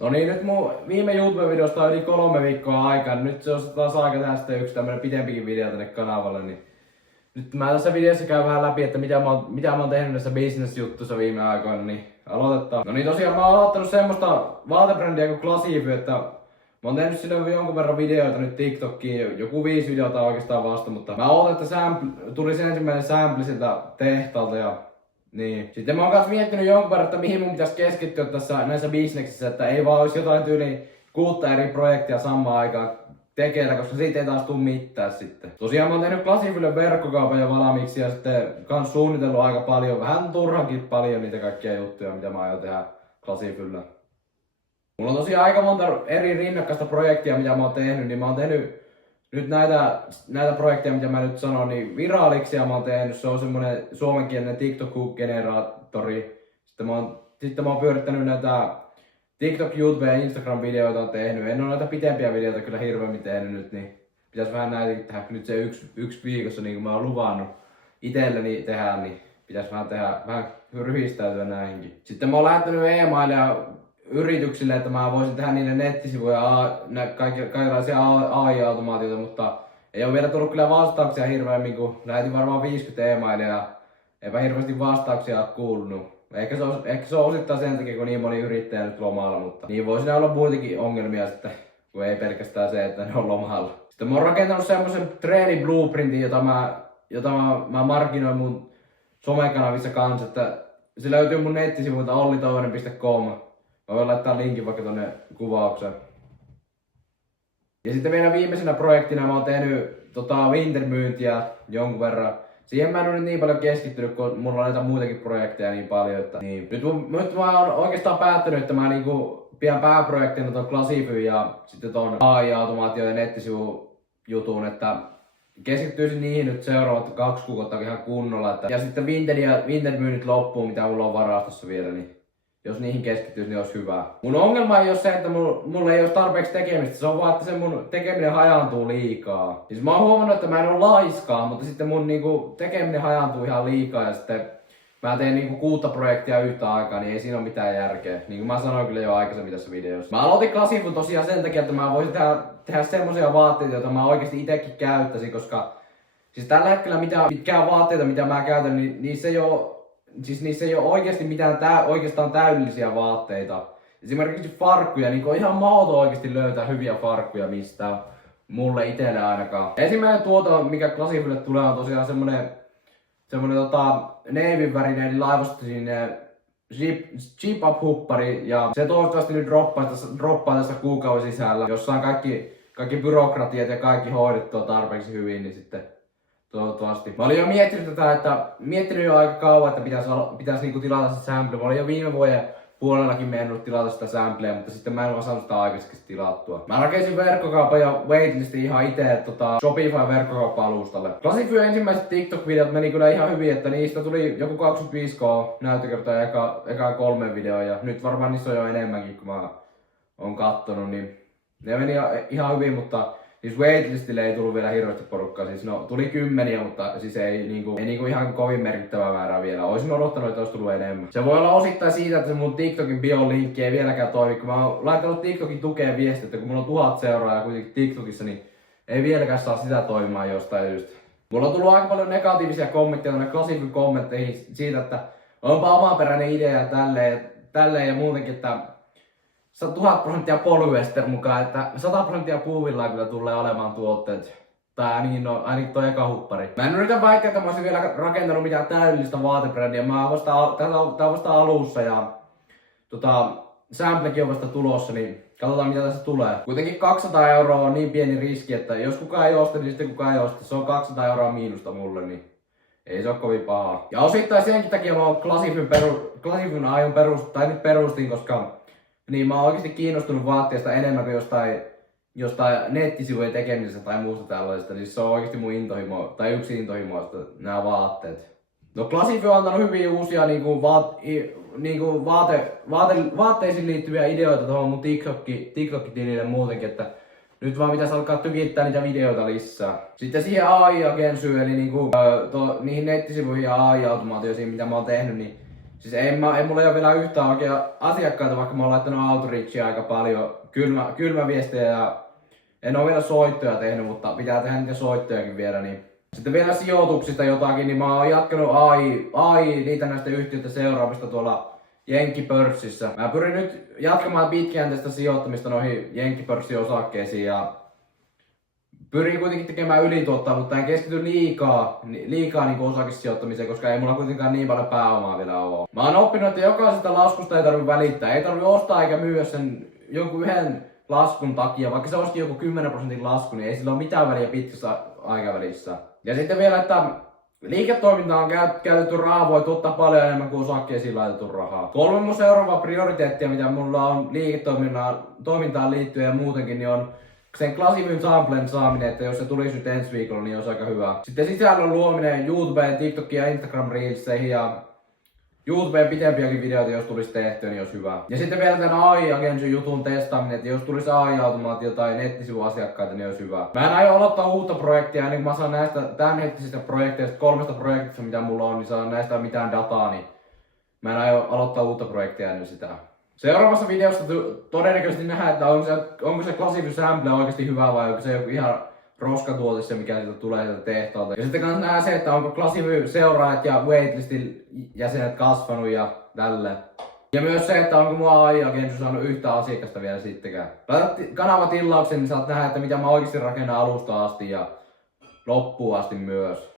No niin, nyt mun viime YouTube-videosta on yli 3 viikkoa aikaa. Nyt se on taas aika tehdä sitten yksi tämmönen pidempikin video tänne kanavalle. Niin nyt mä tässä videossa käyn vähän läpi, että mitä mä oon tehnyt näissä business-juttuissa viime aikoina, niin aloitetaan. No niin, tosiaan mä oon aloittanut semmoista vaatebrändiä kuin Classify, että mä oon tehnyt sinne jonkun verran videoita nyt TikTokiin, joku 5 videota oikeastaan vasta, mutta mä ootan, että tuli se ensimmäinen sample siltä tehtaalta ja niin. Sitten mä oon kans miettinyt jonkun verran, että mihin mun pitäisi keskittyä tässä näissä bisneksissä, että ei vaan olisi jotain tyyliin 6 eri projektia samaan aikaan tekeillä, koska siitä ei taas tuu mitään sitten. Tosiaan mä oon tehnyt Classifylle verkkokaupan jo valmiiksi ja sitten kans suunnitellut aika paljon, vähän turhankin paljon niitä kaikkia juttuja, mitä mä aion tehdä Classifyllä. Mulla on tosiaan aika monta eri rinnakkaista projektia, mitä mä oon tehnyt, niin mä oon tehnyt nyt näitä projekteja, mitä mä nyt sanon, niin viraaliksi mä oon tehnyt. Se on semmonen suomenkielinen TikTok-generaattori. Sitten mä oon pyörittänyt näitä TikTok, YouTube ja Instagram-videoita on tehnyt. En oo näitä pitempiä videoita kyllä hirveämmin tehnyt nyt, niin pitäis vähän näitäkin tehdä. Nyt se yksi viikossa, niin kuin mä oon luvannut itselleni tehdä, niin pitäis vähän ryhistäytyä näihinkin. Sitten mä oon lähettänyt e-mailia yrityksille, että mä voisin tehdä niille nettisivuja ja kaikenlaisia AI-automaatioita, mutta ei ole vielä tullut kyllä vastauksia hirveämmin, kun lähetin varmaan 50 e-mailia ja eipä hirveästi vastauksia ole kuulunut. Ehkä se on osittain sen takia, kun niin moni yrittäjä nyt lomalla, mutta niin voi siinä olla muitakin ongelmia sitten, kun ei pelkästään se, että ne on lomalla. Sitten mä oon rakentanut semmosen treeni blueprintin, jota mä markkinoin mun somekanavissa kanssa, että se löytyy mun nettisivuilta ollitoivonen.com. Mä voin laittaa linkin vaikka tonne kuvaukseen. Ja sitten vielä viimeisenä projektina mä oon tehnyt wintermyyntiä jonkun verran. Siihen mä en ole nyt niin paljon keskittynyt, kun mulla on näitä muitakin projekteja niin paljon. Että niin. Nyt mä oon oikeastaan päättänyt, että mä niinku pidän pääprojektina ton Classify ja sitten ton AI-automaatio ja nettisivujutun, että keskittyisin niihin nyt seuraavat 2 kuukautta ihan kunnolla. Ja sitten wintermyynnit loppuun, mitä mulla on varastossa vielä, niin jos niihin keskittyisi, niin olisi hyvä. Mun ongelma ei ole se, että mulla ei ole tarpeeksi tekemistä. Se on vaan, että se mun tekeminen hajaantuu liikaa. Siis mä oon huomannut, että mä en ole laiskaa, mutta sitten mun tekeminen hajaantuu ihan liikaa. Ja sitten mä teen 6 projektia yhtä aikaa, niin ei siinä ole mitään järkeä. Niin kuin mä sanoin kyllä jo aikaisemmin tässä videossa. Mä aloitin Classifyn tosiaan sen takia, että mä voisin tehdä semmosia vaatteita, joita mä oikeasti itekin käyttäisin, koska siis tällä hetkellä mitkään vaatteita, mitä mä käytän, niin niissä ei ole oikeasti mitään oikeastaan täydellisiä vaatteita. Esimerkiksi farkkuja, niin on ihan mahdoton oikeasti löytää hyviä farkkuja mistään. Mulle itselle ainakaan. Ensimmäinen tuote, mikä Classifylle tulee, on tosiaan semmonen neivin värinen, eli laivastin Zip Up huppari. Ja se toivottavasti nyt droppaa tässä kuukauden sisällä. Jos saan kaikki byrokratiat ja kaikki hoidettua tarpeeksi hyvin, niin sitten toivottavasti. Mä olin jo miettinyt jo aika kauan, että pitäisi tilata se sample. Mä olin jo viime vuoden puolellakin mennyt tilata sitä sampleja, mutta sitten mä en vaan saanut sitä aikaisemmin tilattua. Mä rakensin verkkokaupan ja waitlistin ihan itse Shopify verkkokauppa-alustalle. Classifyn ensimmäiset TikTok-videot meni kyllä ihan hyvin, että niistä tuli joku 25k näyttökertaa eka 3 videoa ja nyt varmaan niissä on jo enemmänkin, kun mä oon kattonut, niin ne meni ihan hyvin, mutta siis waitlistille ei tullut vielä hirveästi porukkaa, siis tuli 10, mutta siis ei ihan kovin merkittävää määrää vielä. Oisin odottanut, että olisi tullut enemmän. Se voi olla osittain siitä, että se mun TikTokin bio-linkki ei vieläkään toimi, kun mä oon laittanut TikTokin tukeen viestiä, että kun mulla on 1000 seuraajaa kuitenkin TikTokissa, niin ei vieläkään saa sitä toimimaan jostain syystä. Mulla on tullut aika paljon negatiivisia kommentteja tuonne Classifyn kommentteihin siitä, että onpa omaperäinen idea ja tälleen ja muutenkin, että 1000% polyester mukaan, että 100% puuvillaa kyllä tulee olemaan tuotteet. Tai ainakin toi eka huppari. Mä en yritä väittää, että mä olisin vielä rakentanut mitään täydellistä vaatebrändiä. Tää on vasta alussa ja samplekin on vasta tulossa, niin katsotaan mitä tässä tulee. Kuitenkin 200 € on niin pieni riski, että jos kukaan ei osta, niin sitten kukaan ei osta. Se on 200 € miinusta mulle, niin ei se ole kovin pahaa. Ja osittain senkin takia mä oon Classifyn aion perustin, koska niin mä oon oikeesti kiinnostunut vaatteesta enemmän kuin jostain nettisivujen tekemisestä tai muusta tällaisesta. Siis se on oikeesti mun intohimo, tai yksi intohimoista nämä vaatteet. No Classify on antanut hyviä uusia vaatteisiin liittyviä ideoita tuohon mun TikTok-tilille muutenkin, että nyt vaan pitäisi alkaa tykittää niitä videoita lisää. Sitten siihen AI-agensyyn, eli niihin nettisivuihin ja AI-automaatioihin, mitä mä oon tehnyt, niin Siis ei mulla ole vielä yhtään oikein asiakkaita, vaikka mä oon laittanut outreachia aika paljon, kylmäviestejä ja en oo vielä soittoja tehnyt, mutta pitää tehdä niitä soittojakin vielä. Niin. Sitten vielä sijoituksista jotakin, niin mä oon jatkanut niitä näistä yhtiöitä seuraamista tuolla Jenkkipörssissä. Mä pyrin nyt jatkamaan pitkäjänteistä sijoittamista noihin Jenkkipörssin osakkeisiin ja pyrin kuitenkin tekemään ylituottaa, mutta en keskity liikaa niin osakesijoittamiseen, koska ei mulla kuitenkaan niin paljon pääomaa vielä ole. Mä oon oppinut, että jokaisesta laskusta ei tarvitse välittää. Ei tarvitse ostaa eikä myyä sen jonkun yhden laskun takia. Vaikka se olisikin joku 10% lasku, niin ei sillä ole mitään väliä pitkässä aikavälissä. Ja sitten vielä, että liiketoimintaan käytetty raha voi tuottaa paljon enemmän kuin osakkeisiin laitettu rahaa. 3 mun seuraavaa prioriteettia, mitä mulla on liiketoimintaan liittyen ja muutenkin, niin on sen Classifyn samplen saaminen, että jos se tulisi nyt ensi viikolla, niin olisi aika hyvä. Sitten sisällön luominen YouTubeen, TikTokiin ja Instagram Reelseihin ja YouTubeen pitempiäkin videoita, jos tulisi tehtyä, niin olisi hyvä. Ja sitten vielä tämän AI-agency jutun testaaminen, että jos tulisi AI-automaatio tai nettisivuasiakkaita, niin olisi hyvä. Mä en aio aloittaa uutta projektia ennen kuin mä saan näistä tämänhetkisistä projekteista, 3 projektista mitä mulla on, niin saan näistä mitään dataa, niin mä en aio aloittaa uutta projektia ennen sitä. Seuraavassa videossa todennäköisesti nähdään, että onko se Classify Sample oikeasti hyvä vai onko se joku ihan roskatuote se, mikä siitä tulee sieltä tehtaalta. Ja sitten kanssa nähdään se, että onko Classify seuraajat ja waitlistin jäsenet kasvanut ja tälle. Ja myös se, että onko mua AI-agency saanut yhtä asiakasta vielä sittenkään. Laita kanavatilauksen, niin saat nähdä, että mitä mä oikeasti rakennan alusta asti ja loppuun asti myös.